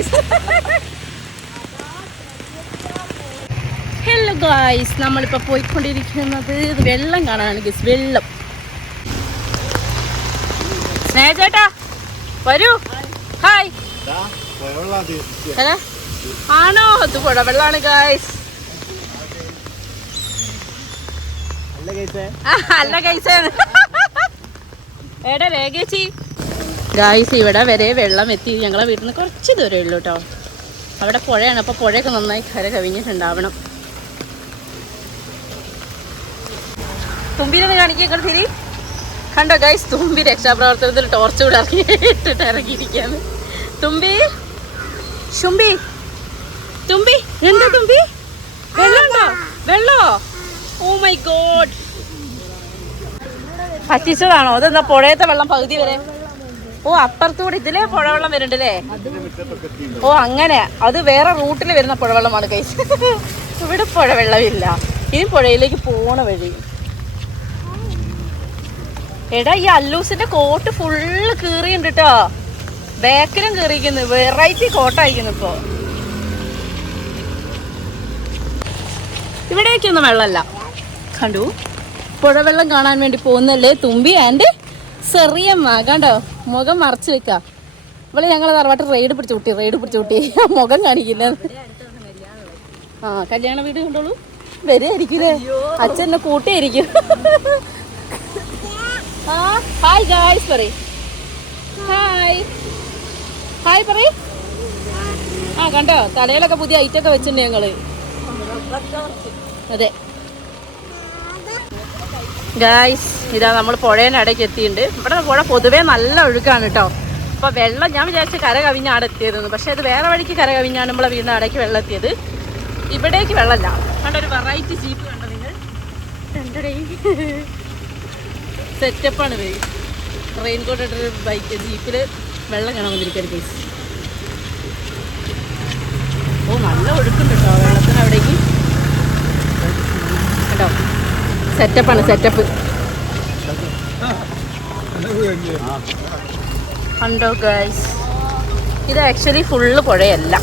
Guys hello guys നമ്മളിപ്പോൾ പോയിക്കൊണ്ടിരിക്കുന്നത് വെള്ളം കാണാനാണ് ഗൈസ് വെള്ളം. സ്നേഹചേട്ടാ വരൂ. ഹായ്? ആണോ? അത് പുഴ വെള്ളമാണ് ഗായ്സ് അല്ല ഗൈസാണ് എടാ രേഖേച്ചി. ഗായ്സ് ഇവിടെ വരെ വെള്ളം എത്തി. ഞങ്ങളെ വീട്ടിൽ നിന്ന് കുറച്ച് ദൂരമേ ഉള്ളൂ കേട്ടോ അവിടെ പുഴയാണ്. അപ്പോൾ പുഴയൊക്കെ നന്നായി കര കവിഞ്ഞിട്ടുണ്ടാവണം. തുമ്പിനെ കാണിക്കുക തിരി. കണ്ടോ ഗൈസ് തുമ്പി രക്ഷാപ്രവർത്തനത്തിൽ ടോർച്ച് ഇറങ്ങി ഇട്ടിട്ട് ഇറങ്ങിയിരിക്കുകയാണ്. തുമ്പി. ശുംബി. തുമ്പി. എന്താ തുമ്പി? വെള്ളമുണ്ടോ? വെള്ളോ? ഓ മൈ ഗോഡ് പറ്റിച്ചതാണോ? അതെന്താ പുഴയത്തെ വെള്ളം പകുതി വരെ? ഓ അപ്പുറത്തൂടെ ഇതിലെ പുഴവെള്ളം വരുന്നുണ്ടല്ലേ? ഓ അങ്ങനെ. അത് വേറെ റൂട്ടിൽ വരുന്ന പുഴവെള്ളമാണ് കൈസ് ഇവിടെ പുഴവെള്ളമില്ല. ഇനി പുഴയിലേക്ക് പോണ വഴി. എടാ ഈ അല്ലൂസിന്റെ കോട്ട് ഫുള്ള് കീറിയുണ്ട് കേട്ടോ ബാക്കിലും കീറിയിരിക്കുന്നു. വെറൈറ്റി കോട്ടായിരിക്കുന്നു ഇപ്പോ. ഇവിടേക്കൊന്നും വെള്ളമല്ല. കണ്ടു? പുഴവെള്ളം കാണാൻ വേണ്ടി പോകുന്നല്ലേ തുമ്പി ആൻഡ് ചെറിയമ്മ കണ്ടോ? മുഖം മറച്ചു വെക്ക. ഇവിടെ ഞങ്ങൾ തറവാട്ട് റെയ്ഡ് പിടിച്ചു കൂട്ടി റെയ്ഡ് പിടിച്ചു കൂട്ടി. മുഖം കാണിക്കില്ല. ആ കല്യാണ വീട് കണ്ടോളൂ. വരുമായിരിക്കൂലേ അച്ഛനെ കൂട്ടിയായിരിക്കും. ആ ഹായ് ഗായ്സ് പറയ്. ഹായ്. ഹായ് പറയ്. ആ കണ്ടോ? തലയിലൊക്കെ പുതിയ ഐറ്റൊക്കെ വെച്ചിട്ടുണ്ട് ഞങ്ങൾ. അതെ. ഗായ്സ് ഇതാ നമ്മൾ പുഴേനടയ്ക്ക് എത്തിയിട്ടുണ്ട്. ഇവിടെ പുഴ പൊതുവേ നല്ല ഒഴുക്കാണ് കേട്ടോ. അപ്പോൾ വെള്ളം ഞാൻ വിചാരിച്ച കര കവിഞ്ഞാണ് എത്തിയതെന്ന്. പക്ഷേ അത് വേറെ വഴിക്ക് കര കവിഞ്ഞാണ് നമ്മളെ വീടിന്റെ അടയ്ക്ക് വെള്ളം എത്തിയത്. ഇവിടേക്ക് വെള്ളമല്ല. കണ്ട ഒരു വെറൈറ്റി ജീപ്പ് കണ്ടോ നിങ്ങൾ? സെറ്റപ്പാണ് ഇത്. റെയിൻകോട്ട് ഇട്ടൊരു ബൈക്ക് ജീപ്പിൽ വെള്ളം കാണാൻ വന്നിരിക്കുകയാണ് കേസ് ഓ നല്ല ഒഴുക്കുണ്ട് കേട്ടോ വെള്ളത്തിന് അവിടേക്ക്. കേട്ടോ സെറ്റപ്പാണ് സെറ്റപ്പ് കണ്ടോ ഗൈസ് ഇത് ആക്ച്വലി ഫുള്ള് പുഴയല്ല.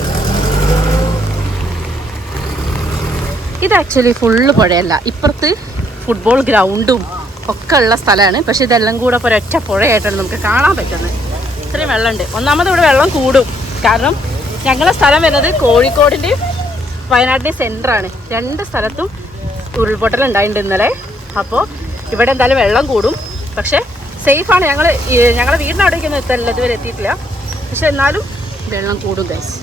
ഇത് ആക്ച്വലി ഫുള്ള് പുഴയല്ല. ഇപ്പുറത്ത് ഫുട്ബോൾ ഗ്രൗണ്ടും ഒക്കെ ഉള്ള സ്ഥലമാണ്. പക്ഷെ ഇതെല്ലാം കൂടെ ഇപ്പോൾ ഒരൊറ്റ പുഴയായിട്ടാണ് നമുക്ക് കാണാൻ പറ്റുന്നത്. ഇത്രയും വെള്ളമുണ്ട്. ഒന്നാമത് ഇവിടെ വെള്ളം കൂടും. കാരണം ഞങ്ങളുടെ സ്ഥലം വരുന്നത് കോഴിക്കോടിന്റെയും വയനാടിന്റെയും സെന്ററാണ് രണ്ട് സ്ഥലത്തും ഉരുൾപൊട്ടൽ ഉണ്ടായിട്ടുണ്ട് ഇന്നലെ. അപ്പോൾ ഇവിടെ എന്തായാലും വെള്ളം കൂടും. പക്ഷേ സേഫാണ്. ഞങ്ങൾ ഞങ്ങളുടെ വീടിന്റെ അവിടേക്കൊന്നും എത്തില്ല ഇതുവരെ എത്തിയിട്ടില്ല. പക്ഷെ എന്നാലും വെള്ളം കൂടും ഗൈസ്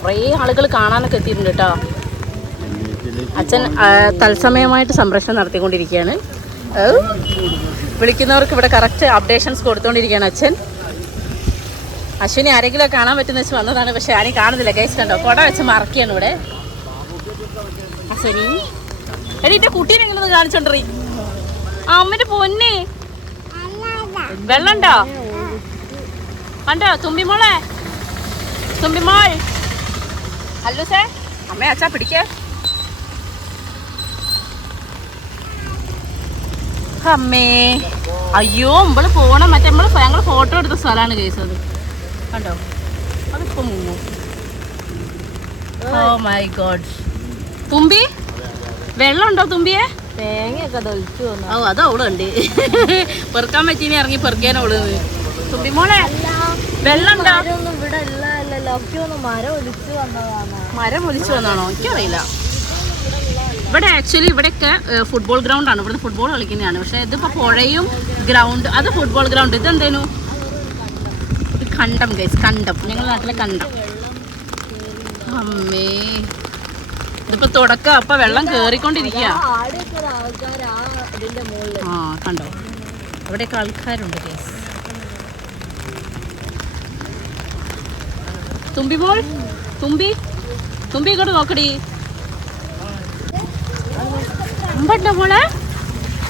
കുറേ ആളുകൾ കാണാനൊക്കെ എത്തിയിട്ടുണ്ട് കേട്ടോ. അച്ഛൻ തത്സമയമായിട്ട് സംരക്ഷണം നടത്തിക്കൊണ്ടിരിക്കുകയാണ്. വിളിക്കുന്നവർക്ക് ഇവിടെ കറക്റ്റ് അപ്ഡേഷൻസ് കൊടുത്തുകൊണ്ടിരിക്കുകയാണ് അച്ഛൻ. അശ്വിനി ആരെങ്കിലും കാണാൻ പറ്റുന്ന വെച്ച് വന്നതാണ് പക്ഷെ ആരും കാണുന്നില്ല. ഗൈസ് കണ്ടോ? കൊട വെച്ച് മറക്കുകയാണ് ഇവിടെ. അശ്വിനി. എടി എന്റെ കുട്ടീനെ എങ്ങനെ കാണിച്ചോണ്ടറി അമ്മന്റെ പൊന്നെ. വെള്ളണ്ടോ? കണ്ടോ? തുമ്പിമോളെ. തുമ്പിമോൾ. Hello say. അമ്മ അച്ഛാ പിടിക്കേ. അമ്മേ. അയ്യോ നമ്മൾ പോണം. മറ്റേ നമ്മൾ ഞങ്ങൾ ഫോട്ടോ എടുത്ത സ്ഥലമാണ് കേസ് അത്. കണ്ടോ? അതിപ്പോ മുങ്ങും. Oh my god Thumbi? വെള്ളമുണ്ടോ തുമ്പിയെ? തേങ്ങയൊക്കെ ഓ അത് അവളുണ്ട്. പെറുക്കാൻ പറ്റീനെ ഇറങ്ങി പെറുക്കാൻ അവൾ. തുമ്പി മോളെ വെള്ളം ഇവിടെ മരം ഒലിച്ചു വന്നതാണ്. മരം ഒലിച്ചു വന്നാണോ എനിക്കറിയില്ല. ഇവിടെ ആക്ച്വലി ഇവിടെയൊക്കെ ഫുട്ബോൾ ഗ്രൗണ്ടാണ് ആണ്. ഇവിടെ ഫുട്ബോൾ കളിക്കുന്നതാണ്. പക്ഷെ ഇതിപ്പോ പുഴയും ഗ്രൗണ്ട് അത് ഫുട്ബോൾ ഗ്രൗണ്ട് ഇത് എന്തേനു ഇത് കണ്ടം ഗൈസ് കണ്ടം. ഞങ്ങളുടെ നാട്ടിലെ കണ്ടം. അമ്മേ. ഇതിപ്പോ തുടക്കം. അപ്പൊ വെള്ളം ആൾക്കാർ ആ ആ കണ്ടോ? അവിടെയൊക്കെ ആൾക്കാരുണ്ട് ഗൈസ് തുമ്പി മോൾ തുമ്പി. തുമ്പി ഇങ്ങോട്ട് നോക്കടി. ഉണ്ടോ മോളെ?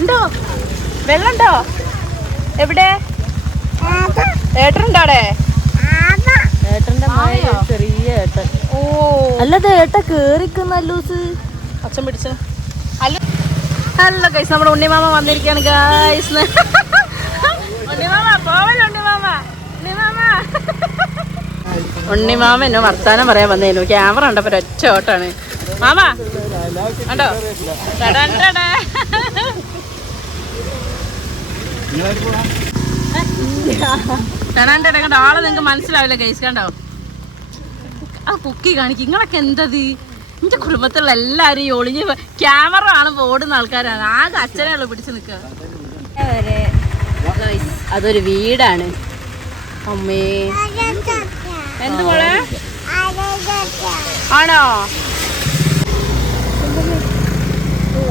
ഉണ്ടോ? വെള്ളമുണ്ടോ? എവിടെ? ഏട്ടനുണ്ടോ അവിടെ ഏട്ടന്റെ മഴ ചെറിയ ഏട്ടൻ. ഓ. അല്ലത് ഏട്ട കേറിക്കുന്നല്ലൂസ് അച്ഛൻ പിടിച്ച. ഹലോ ഹലോ ഗൈസ് നമ്മുടെ ഉണ്ണിമാമ വന്നിരിക്കുകയാണ് ഗൈസ് ഉണ്ണിമാമ പോവല്ലോ ഉണ്ണിമാമ? ഉണ്ണിമാമ. ഉണ്ണിമാമ എന്നെ വർത്താനം പറയാൻ വന്നേനു. ക്യാമറ കണ്ടപ്പോ ഒറ്റ ഓട്ടാണ്. മാമ ടടേ. ടടൻ ആളെ നിങ്ങൾക്ക് മനസ്സിലാവില്ല ഗൈസ് കണ്ടോ? ആ കുക്കി കാണിക്കും. നിങ്ങളൊക്കെ എന്തത്? എന്റെ കുടുംബത്തിലുള്ള എല്ലാരും ഈ ഒളിഞ്ഞ് ക്യാമറ ആണ് ഓടുന്ന ആൾക്കാരാണ്. ആകെ അച്ഛനെ ഉള്ളു പിടിച്ചു നിൽക്കുക അതൊരു വീടാണ്. അമ്മേ. എന്ത് മോളെ? ആണോ?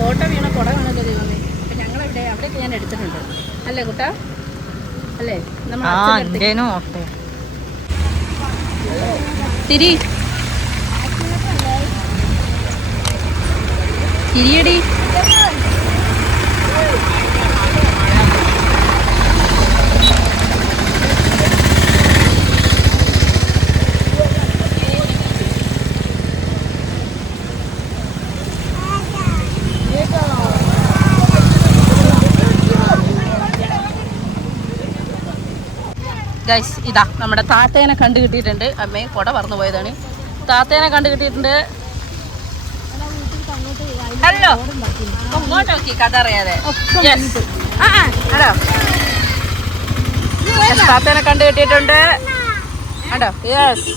ഓട്ടം വീണ കുട കാണല്ലോ ദൈവമേ. ഞങ്ങളെവിടെ? അവിടെയൊക്കെ ഞാൻ എടുത്തിട്ടുണ്ട്. അല്ലേ കുട്ടാ? അല്ലേ? നമ്മൾ തിരി. തിരിയടി. ഗൈസ് ഇതാ നമ്മുടെ താത്തേനെ കണ്ടു കിട്ടിയിട്ടുണ്ട്. അമ്മേ കൊട പറന്നു പോയതാണ്. താത്തേനെ കണ്ടു കിട്ടിയിട്ടുണ്ട്. ഹലോ ഇങ്ങോട്ട് നോക്കി കഥ അറിയാതെ. ഹലോ. താത്തേനെ കണ്ടു കിട്ടിയിട്ടുണ്ട്. കണ്ടോ? യെസ്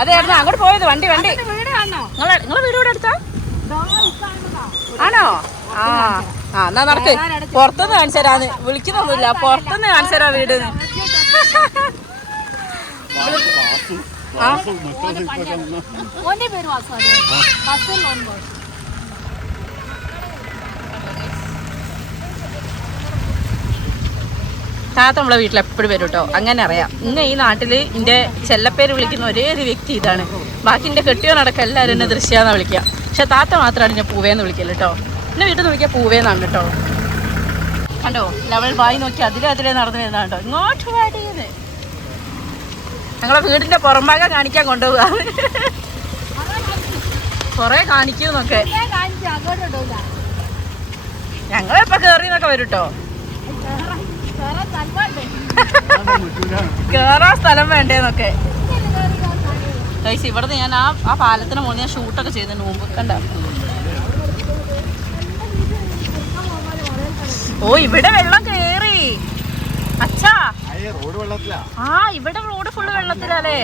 അതെയായിരുന്നു അങ്ങോട്ട് പോയത് വണ്ടി വണ്ടി. നിങ്ങളെ നിങ്ങളെ വീട് ഇവിടെ അടുത്താ? ആണോ? ആ ആ എന്നാ നടക്ക്. പുറത്തുനിന്ന് കാണിച്ചു തരാന്ന്. വിളിക്കുന്നൊന്നുമില്ല. പുറത്തുനിന്ന് കാണിച്ചു തരാം വീട് പേര് താത്ത നമ്മളെ വീട്ടിൽ എപ്പോഴും വരും കേട്ടോ അങ്ങനെ അറിയാം. ഇന്ന് ഈ നാട്ടിൽ എന്റെ ചെല്ലപ്പേര് വിളിക്കുന്ന ഒരേ ഒരു വ്യക്തി ഇതാണ്. ബാക്കി എന്റെ കെട്ടിയോ നടക്കം എല്ലാവരും എന്നെ ദൃശ്യാന്ന് വിളിക്കുക പക്ഷെ താത്ത മാത്രമാണ് ഞാൻ പൂവേന്ന് വിളിക്കൽ കേട്ടോ എന്റെ വീട്ടിൽ നിന്ന് വിളിക്കുക പൂവേന്നാണ് കേട്ടോ കണ്ടോ? ലവൾ വായി നോക്കി അതിലെ അതിലെ നടന്നു വരുന്ന കണ്ടോ? ഇങ്ങോട്ട് വാടിയത് ഞങ്ങളെ വീടിന്റെ പുറംഭാഗം കാണിക്കാൻ കൊണ്ടുപോകാം കൊറേ കാണിക്കുന്നൊക്കെ ഞങ്ങളെപ്പോ കേറിന്നൊക്കെ വരും കേട്ടോ കേറാൻ സ്ഥലം വേണ്ടേന്നൊക്കെ. ഗൈസ് ഇവിടുന്ന് ഞാൻ ആ ആ പാലത്തിന് മുകളിൽ ഞാൻ ഷൂട്ടൊക്കെ ചെയ്തതിന് മുമ്പ്. കണ്ട? ഓ ഇവിടെ വെള്ളം കേറി അച്ഛാ ആ ഇവിടെ റോഡ് ഫുള്ള് വെള്ളത്തിലല്ലേ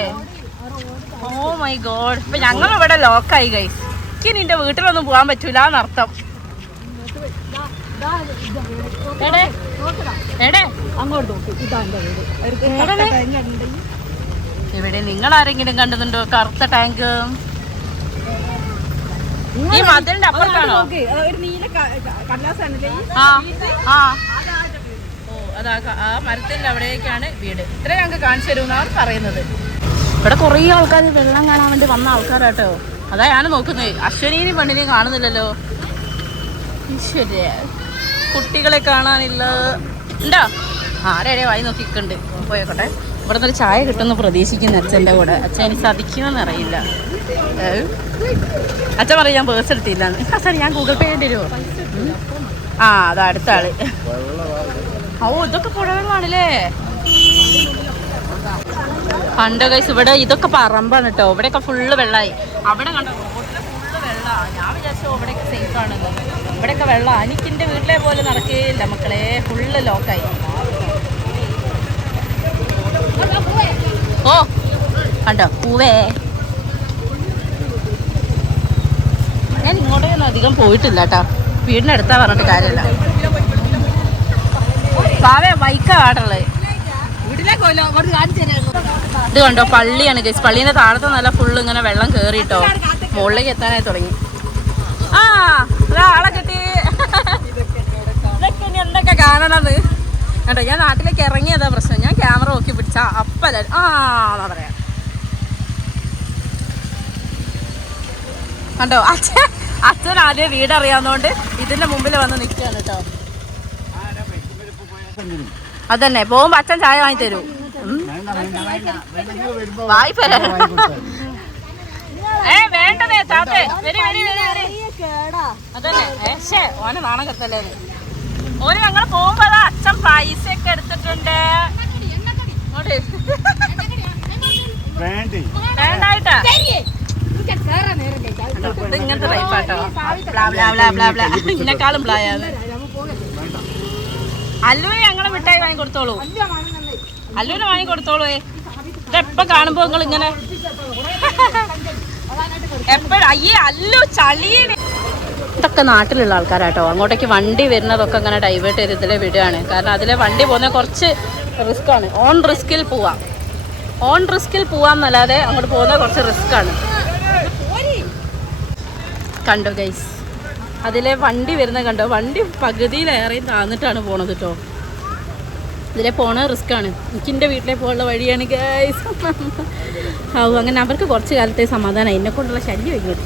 ഓ മൈ ഗോഡ് ഇപ്പൊ ഞങ്ങൾ ഇവിടെ ലോക്കായി ഗൈസ് എനിക്ക് നിന്റെ വീട്ടിലൊന്നും പോകാൻ പറ്റൂല എന്നർത്ഥം ഇവിടെ നിങ്ങൾ ആരെങ്കിലും കണ്ടതുണ്ടോ കറുത്ത ടാങ്ക് ഈ മതിലിന്റെ അപ്പുറത്താണോ? ഒരു നീല അതാ ക- ആ മരത്തിന്റെ അവിടേക്കാണ് വീട്. ഇത്ര ഞങ്ങൾക്ക് കാണിച്ചു തരുമെന്നാണ് പറയുന്നത്. ഇവിടെ കുറേ ആൾക്കാർ വെള്ളം കാണാൻ വേണ്ടി വന്ന ആൾക്കാരാട്ടോ. അതാ ഞാൻ നോക്കുന്നത് അശ്വനീനെയും പെണ്ണിനെയും കാണുന്നില്ലല്ലോ. കുട്ടികളെ കാണാനില്ല. ഉണ്ടോ? ആരെടെ വായി നോക്കിക്കുണ്ട് പോയോട്ടെ ഇവിടെ നിന്ന് ഒരു ചായ കിട്ടുമെന്ന് പ്രതീക്ഷിക്കുന്നു അച്ഛന്റെ കൂടെ. അച്ഛൻ എനിക്ക് സാധിക്കുമെന്ന് അറിയില്ല? അച്ഛൻ പറയും ഞാൻ പേഴ്സ് എടുത്തില്ലാന്ന്. ആ സാർ ഞാൻ ഗൂഗിൾ പേ ചെയ്യേണ്ടി വരുമോ ആ അതാ അടുത്ത ആൾ. ഓ ഇതൊക്കെ പുഴവെള്ളമാണല്ലേ കണ്ടോ കൈസ് ഇവിടെ ഇതൊക്കെ പറമ്പാണ് കേട്ടോ ഇവിടെയൊക്കെ ഫുള്ള് വെള്ളമായി അവിടെ കണ്ടോ റോഡിൽ ഫുള്ള് വെള്ളമാണ് ഞാൻ വിചാരിച്ചു ഇവിടെയൊക്കെ സേഫ് ആണെന്ന്. ഇവിടെയൊക്കെ വെള്ളം. എനിക്കിന്റെ വീട്ടിലെ പോലെ നടക്കുകയില്ല മക്കളെ. ഫുള്ള് ലോക്കായി ഓ കണ്ടോ? പൂവേ. ഞാൻ ഇങ്ങോട്ടൊന്നും അധികം പോയിട്ടില്ല കേട്ടോ വീടിനടുത്താ പറഞ്ഞിട്ട് കാര്യമില്ല. പാവേ ബൈക്കാ കാട്ടുള്ളത് ഇത് കണ്ടോ പള്ളിയാണ് ഗൈസ് പള്ളീന്റെ താഴത്ത് നല്ല ഫുള്ള് ഇങ്ങനെ വെള്ളം കേറിട്ടോ മുകളിലേക്ക് എത്താനായി തുടങ്ങി. ആ ആളെ കിട്ടി. ഇതൊക്കെ ഇനി എന്തൊക്കെ കാണണത്? കേട്ടോ ഞാൻ നാട്ടിലേക്ക് ഇറങ്ങിയതാ പ്രശ്നം. ഞാൻ ക്യാമറ നോക്കി പിടിച്ച അപ്പല ആ എന്നാ പറയാ. കണ്ടോ? അച്ഛൻ അച്ഛൻ ആദ്യം വീട് അറിയാവുന്നതുകൊണ്ട് ഇതിന്റെ മുമ്പിൽ വന്ന് നിൽക്കുകയാണ് കേട്ടോ. അതന്നെ പോകുമ്പോ അച്ഛൻ ചായ വാങ്ങി തരൂ ഉം. വായ്പ ഏ വേണ്ടതേ താത്തേ. വരി വരി വരി വരി. കേടാ അതന്നെ ഓനെ നാണം കത്തല്ലേ ഞങ്ങൾ പോകുമ്പോ ദാ അച്ഛൻ പൈസ ഒക്കെ എടുത്തിട്ടുണ്ട് ഇങ്ങോട്ട്. വേണ്ടേ? വേണ്ടായിട്ടാ. ഇത് ഇങ്ങനത്തെ ടൈപ്പാട്ടോ blah blah blah blah blah. ഇന്നെക്കാളും ബ്ലായാണ് അല്ലുവിന് ഞങ്ങളെ മിഠായി വാങ്ങി കൊടുത്തോളൂ അല്ലൂര് വാങ്ങി കൊടുത്തോളൂ എപ്പോ കാണുമ്പോ നിങ്ങൾ ഇങ്ങനെ എപ്പോഴും? അയ്യേ അല്ലു ചളിയേ ഇതൊക്കെ നാട്ടിലുള്ള ആൾക്കാരാട്ടോ. അങ്ങോട്ടേക്ക് വണ്ടി വരുന്നതൊക്കെ അങ്ങനെ ഡൈവേർട്ട് ചെയ്ത് ഇതിലെ വിടുകയാണ്. കാരണം അതിലെ വണ്ടി പോകുന്ന കുറച്ച് റിസ്ക് ആണ്. ഓൺ റിസ്കിൽ പോവാം. ഓൺ റിസ്കിൽ പോവാം എന്നല്ലാതെ അങ്ങോട്ട് പോകുന്നത് കുറച്ച് റിസ്ക് ആണ്. കണ്ടോ ഗൈസ് അതിലെ വണ്ടി വരുന്ന കണ്ടോ? വണ്ടി പകുതിയിലേറെ താന്നിട്ടാണ് പോണത് കേട്ടോ ഇതിലെ പോണ റിസ്ക് ആണ്. എനിക്ക് എന്റെ വീട്ടിലെ പോകാനുള്ള വഴിയാണ് ഗൈസ് ആവും അങ്ങനെ അവർക്ക് കുറച്ച് കാലത്തെ സമാധാനം എന്നെ കൊണ്ടുള്ള ശല്യം ഇങ്ങോട്ട്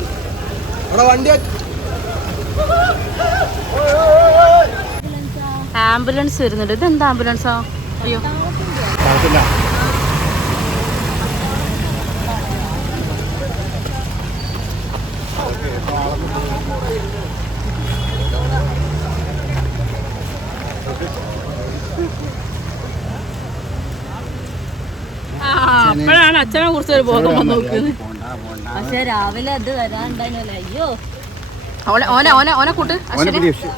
ആംബുലൻസ് വരുന്നുണ്ട്. ഇതെന്താ ആംബുലൻസോ അയ്യോ ആ, അപ്പോഴാണ് അച്ഛനെ കുറിച്ച് ഒരു ബോധം വന്നു പക്ഷെ രാവിലെ അത് വരാണ്ടായിരുന്നല്ലോ. അയ്യോ. ഓനെ ഓനെ ഓനെ ഓനെ കൂട്ട്. മോനെ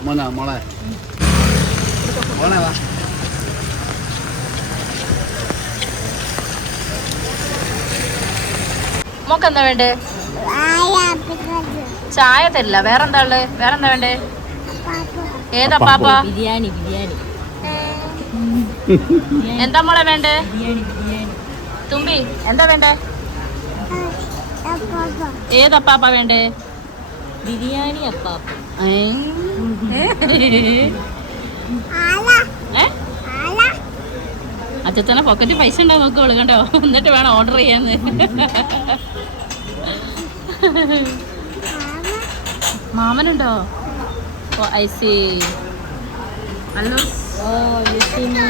മോനെ മോളെ. മോളെ വാ. മോക്ക് എന്താ വേണ്ടേ? ചായ തരില്ല. വേറെന്താ ഉള്ളത് വേറെന്താ വേണ്ടേ? ഏതാ പാപ്പ? ബിരിയാണി ബിരിയാണി. എന്താ മോളെ വേണ്ടേ? തുമ്പി എന്താ വേണ്ടേ? ഏതപ്പാപ്പ പാപ്പ വേണ്ടേ? ബിരിയാണി അപ്പാപ്പ? അച്ഛത്തന്നെ പോക്കറ്റ് പൈസ ഉണ്ടാവും നോക്കോളൂ കണ്ടോ? എന്നിട്ട് വേണം ഓർഡർ ചെയ്യാന്ന്. മാമനുണ്ടോ? Oh I see hello oh ലിസിനി ആ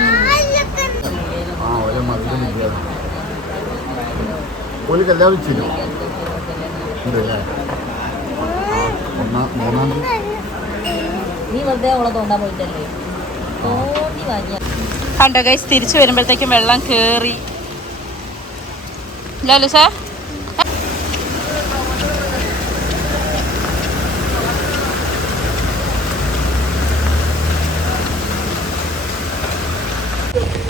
ഒരു കല്യാണം ചെയ്തു ഉണ്ടല്ലേ? ഒന്നാം മൂന്നാം. തീയതി നീ വെറുതെ അവളെ തോണ്ടാൻ പോയിട്ടല്ലേ? തോണ്ടി വാങ്ങിയ കണ്ടോ ഗൈസ് തിരിച്ചു വരുമ്പോഴത്തേക്കും വെള്ളം കേറി. ഇല്ലല്ലോ സാർ അല്ലേ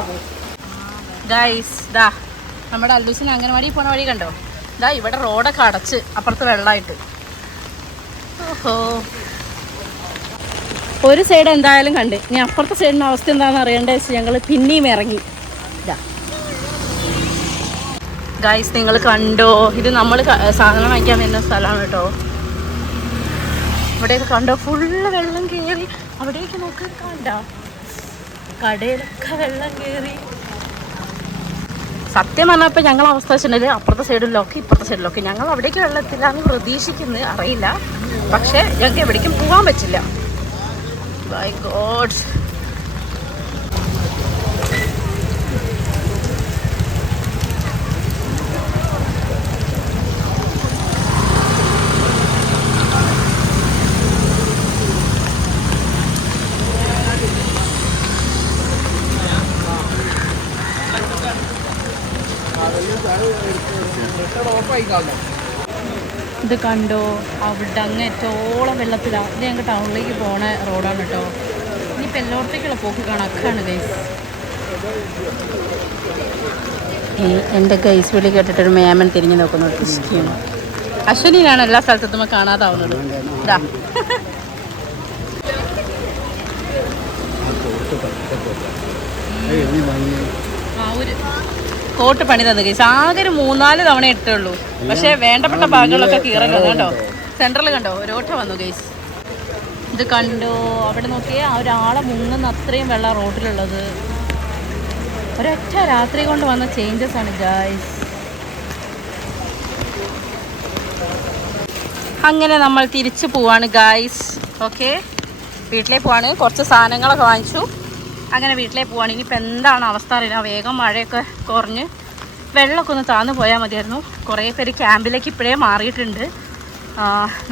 പോകും ഗൈസ് ദാ നമ്മുടെ അല്ലൂസിന് അംഗനവാടി പോണ വഴി കണ്ടോ? ദാ ഇവിടെ റോഡൊക്കെ അടച്ച് അപ്പുറത്ത് വെള്ളമായിട്ട്. ഓഹോ. ഒരു സൈഡ് എന്തായാലും കണ്ട്. ഇനി അപ്പുറത്തെ സൈഡിന്റെ അവസ്ഥ എന്താണെന്ന് അറിയേണ്ടത് വെച്ച് ഞങ്ങൾ പിന്നെയും ഇറങ്ങി. ഗൈസ് നിങ്ങൾ കണ്ടോ? ഇത് നമ്മൾ സാധനം വാങ്ങിക്കാൻ വരുന്ന സ്ഥലമാണ് കേട്ടോ. ഇവിടെയൊക്കെ കണ്ടോ? ഫുള്ള് വെള്ളം കയറി അവിടേക്ക് നോക്കി കണ്ട? കടയിലൊക്കെ വെള്ളം കയറി സത്യം പറഞ്ഞാൽ ഇപ്പം ഞങ്ങൾ അവസ്ഥ വെച്ചിട്ടുണ്ടെങ്കിൽ അപ്പുറത്തെ സൈഡിലൊക്കെ ഇപ്പുറത്തെ സൈഡിലൊക്കെ ഞങ്ങൾ അവിടേക്ക് വെള്ളത്തില്ല എന്ന് പ്രതീക്ഷിക്കുന്നത് അറിയില്ല. പക്ഷേ ഞങ്ങൾക്ക് എവിടേക്കും പോകാൻ പറ്റില്ല. ബൈ ഗോഡ് ഇത് കണ്ടോ? അവിടെ അങ്ങ് ഏറ്റോളം വെള്ളത്തിലാണ് ഇത് ഞങ്ങൾക്ക് ടൗണിലേക്ക് പോണ റോഡാണ് കേട്ടോ. ഇനിയിപ്പോൾ എല്ലായിടത്തേക്കുള്ള പോക്ക് കണക്കാണ് ഗൈസ് എന്റെ ഗൈസ് വിളി കേട്ടിട്ടൊരു മേമൻ തിരിഞ്ഞു നോക്കുന്ന ഇഷ്ടിയാണ് അശ്വനിയാണ് എല്ലാ സ്ഥലത്തും കാണാതാവുന്നത്. ഇതാ ആ ഒരു കോട്ട് പണി തന്നു കേസ് ആകെ ഒരു മൂന്നാൽ തവണ ഇട്ടുള്ളൂ പക്ഷെ വേണ്ടപ്പെട്ട ഭാഗങ്ങളൊക്കെ കീറല്ലോ കേട്ടോ. സെൻട്രൽ കണ്ടോ? ഒരോട്ട വന്നു കേസ് ഇത് കണ്ടു? അവിടെ നോക്കിയേ ആ ഒരാളെ മുങ്ങുന്ന അത്രയും വെള്ളം റോഡിലുള്ളത് ഒരൊറ്റ രാത്രി കൊണ്ട് വന്ന ചേഞ്ചസ് ആണ് ഗായ്സ്. അങ്ങനെ നമ്മൾ തിരിച്ചു പോവാണ് ഗായ്സ്. ഓക്കെ വീട്ടിലേക്ക് പോവാണ്. കുറച്ച് സാധനങ്ങളൊക്കെ വാങ്ങിച്ചു. അങ്ങനെ വീട്ടിലേക്ക് പോവാണ്. ഇനിയിപ്പോൾ എന്താണ് അവസ്ഥ അറിയില്ല. വേഗം മഴയൊക്കെ കുറഞ്ഞ് വെള്ളമൊക്കെ ഒന്ന് താന്നു പോയാൽ മതിയായിരുന്നു. കുറേ പേര് ക്യാമ്പിലേക്ക് ഇപ്പോഴേ മാറിയിട്ടുണ്ട്.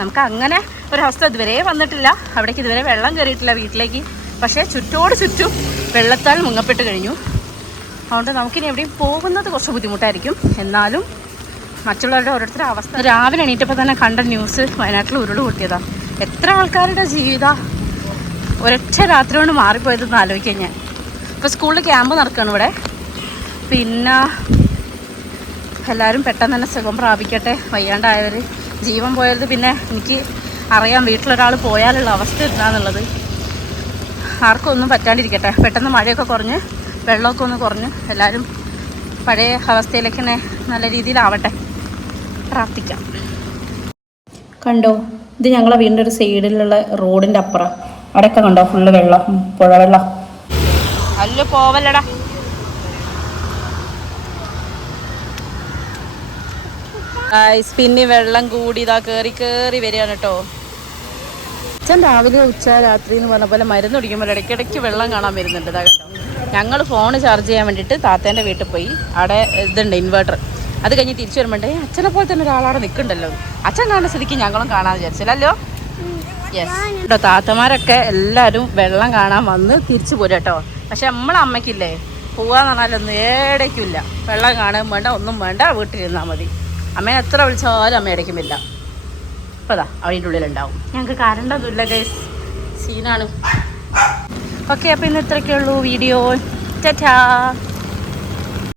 നമുക്ക് അങ്ങനെ ഒരവസ്ഥ ഇതുവരെ വന്നിട്ടില്ല. അവിടേക്ക് ഇതുവരെ വെള്ളം കയറിയിട്ടില്ല വീട്ടിലേക്ക്. പക്ഷേ ചുറ്റോട് ചുറ്റും വെള്ളത്താൽ മുങ്ങപ്പെട്ട് കഴിഞ്ഞു. അതുകൊണ്ട് നമുക്കിനി എവിടെയും പോകുന്നത് കുറച്ച് ബുദ്ധിമുട്ടായിരിക്കും. എന്നാലും മറ്റുള്ളവരുടെ ഓരോരുത്തരുടെ അവസ്ഥ. രാവിലെ എണീറ്റപ്പോൾ തന്നെ കണ്ട ന്യൂസ് വയനാട്ടിൽ ഉരുൾ പൊട്ടിയതാണ് എത്ര ആൾക്കാരുടെ ജീവിത ഒരൊറ്റ രാത്രി കൊണ്ട് മാറിപ്പോയതെന്ന് ആലോചിക്കാം ഞാൻ. ഇപ്പോൾ സ്കൂളിൽ ക്യാമ്പ് നടക്കുകയാണ് ഇവിടെ. പിന്നെ എല്ലാവരും പെട്ടെന്ന് തന്നെ സുഖം പ്രാപിക്കട്ടെ. വയ്യാണ്ടായവർ ജീവൻ പോയത് പിന്നെ എനിക്ക് അറിയാം വീട്ടിലൊരാൾ പോയാലുള്ള അവസ്ഥ എന്താണെന്നുള്ളത് ആർക്കും ഒന്നും പറ്റാണ്ടിരിക്കട്ടെ. പെട്ടെന്ന് മഴയൊക്കെ കുറഞ്ഞ് വെള്ളമൊക്കെ ഒന്ന് കുറഞ്ഞ് എല്ലാവരും പഴയ അവസ്ഥയിലേക്ക് തന്നെ നല്ല രീതിയിലാവട്ടെ. പ്രാർത്ഥിക്കാം. കണ്ടോ? ഇത് ഞങ്ങളെ വീടിന്റെ ഒരു സൈഡിലുള്ള റോഡിന്റെ അപ്പുറം. അവിടെയൊക്കെ കണ്ടോ? ഫുള്ള് വെള്ളം പുഴ വെള്ളം. അല്ല പോവല്ലടാ. പിന്നെ വെള്ളം കൂടി ഇതാ കേറി കേറി വരികയാണ് കേട്ടോ. അച്ഛൻ രാവിലെ ഉച്ച രാത്രി എന്ന് പറഞ്ഞ പോലെ മരുന്ന് കുടിക്കുമ്പോൾ ഇടയ്ക്കിടയ്ക്ക് വെള്ളം കാണാൻ വരുന്നുണ്ട്. ഇതാ കേട്ടോ ഞങ്ങൾ ഫോൺ ചാർജ് ചെയ്യാൻ വേണ്ടിയിട്ട് താത്തേന്റെ വീട്ടിൽ പോയി. അവിടെ ഇതുണ്ട് ഇൻവേർട്ടർ അത് കഴിഞ്ഞ് തിരിച്ചു വരുമ്പോണ്ടേ അച്ഛനെ പോലെ തന്നെ ഒരാളവിടെ നിൽക്കുന്നുണ്ടല്ലോ. അച്ഛൻ കാണുന്ന സ്ഥിതിക്ക് ഞങ്ങളും കാണാൻ വിചാരിച്ചില്ലല്ലോ കേട്ടോ താത്തമാരൊക്കെ എല്ലാവരും വെള്ളം കാണാൻ വന്ന് തിരിച്ചു പോരും കേട്ടോ. പക്ഷെ നമ്മളെ അമ്മയ്ക്കില്ലേ പോവാന്ന് പറഞ്ഞാലൊന്നും ഏടയ്ക്കില്ല വെള്ളം കാണാൻ വേണ്ട ഒന്നും വേണ്ട വീട്ടിലിരുന്നാൽ മതി. അമ്മ എത്ര വിളിച്ചാലും അമ്മ ഇടയ്ക്കുമില്ല അപ്പോൾ അതാ അവന്റെ ഉള്ളിലുണ്ടാവും. ഞങ്ങൾക്ക് കരണ്ടൊന്നുമില്ല ഗൈസ് സീനാണ് ഓക്കെ അപ്പോൾ ഇന്ന് ഇത്രയൊക്കെ ഉള്ളൂ വീഡിയോ. ടാറ്റാ.